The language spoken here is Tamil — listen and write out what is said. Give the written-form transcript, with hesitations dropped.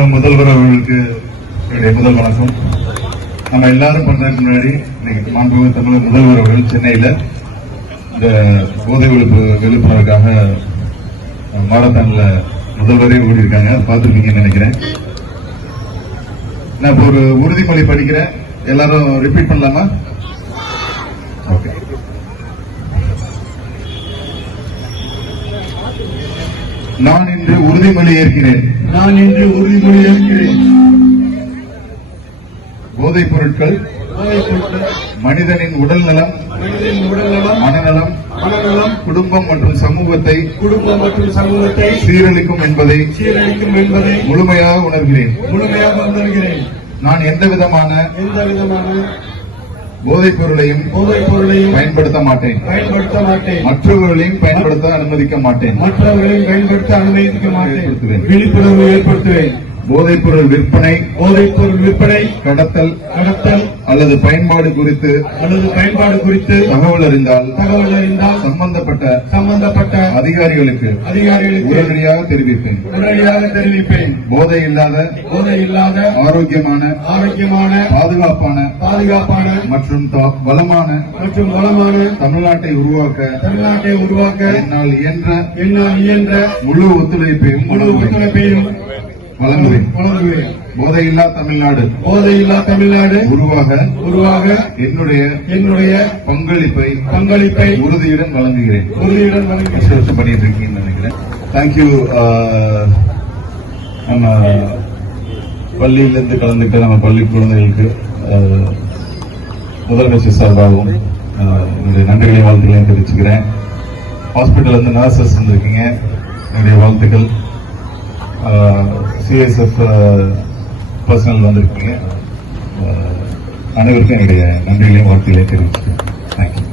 மாண்புமிகு முதல்வர் அவர்களுக்கு என்னுடைய முதல் வணக்கம். நம்ம எல்லாரும் பண்றதுக்கு முன்னாடி இன்னைக்கு மாண்புமிகு தமிழக முதல்வர் அவர்கள் சென்னையில இந்த போதை விழிப்புணர்வுக்காக மாரத்தான்ல முதல்வரே ஓடி இருக்காங்க, பார்த்துருப்பீங்கன்னு நினைக்கிறேன். நான் இப்ப ஒரு உறுதிமொழி படிக்கிறேன், எல்லாரும் ரிப்பீட் பண்ணலாமா? ஓகே. நான் இன்று உறுதிமொழி ஏற்கிறேன். போதைப் பொருட்கள் மனிதனின் உடல் நலம், மனநலம், குடும்பம் மற்றும் சமூகத்தை சீரழிக்கும் என்பதை முழுமையாக உணர்கிறேன். நான் எந்த விதமான போதைப் பொருளையும் பயன்படுத்த மாட்டேன். மற்றவர்களையும் பயன்படுத்த அனுமதிக்க மாட்டேன். விழிப்புணர்வு ஏற்படுத்துவேன். போதைப் பொருள் விற்பனை, கடத்தல் அல்லது பயன்பாடு குறித்து தகவல் அறிந்தால் சம்பந்தப்பட்ட அதிகாரிகளுக்கு உடனடியாக தெரிவிப்பேன். போதை இல்லாத ஆரோக்கியமான பாதுகாப்பான மற்றும் வளமான தமிழ்நாட்டை உருவாக்க என்னால் இயன்ற முழு ஒத்துழைப்பையும் வழங்குவேன். போதையில்லா தமிழ்நாடு உருவாக என்னுடைய பங்களிப்பை உறுதியுடன் வழங்குகிறேன். பண்ணிட்டு இருக்கீங்கன்னு நினைக்கிறேன். தேங்க்யூ. நம்ம பள்ளியிலிருந்து கலந்துக்கிட்ட நம்ம பள்ளி குழந்தைகளுக்கு முதலமைச்சர் சார்பாகவும் என்னுடைய நன்றிகளையும் வாழ்த்துக்களையும் தெரிவிச்சுக்கிறேன். ஹாஸ்பிட்டல் வந்து நர்சஸ் வந்திருக்கீங்க, என்னுடைய வாழ்த்துக்கள். CSF பர்சனல் வந்திருக்கீங்க, அனைவருக்கும் என்னுடைய நன்றிகளையும் வாழ்த்துக்களையும் தெரிவிச்சுக்கிறேன். தேங்க்யூ.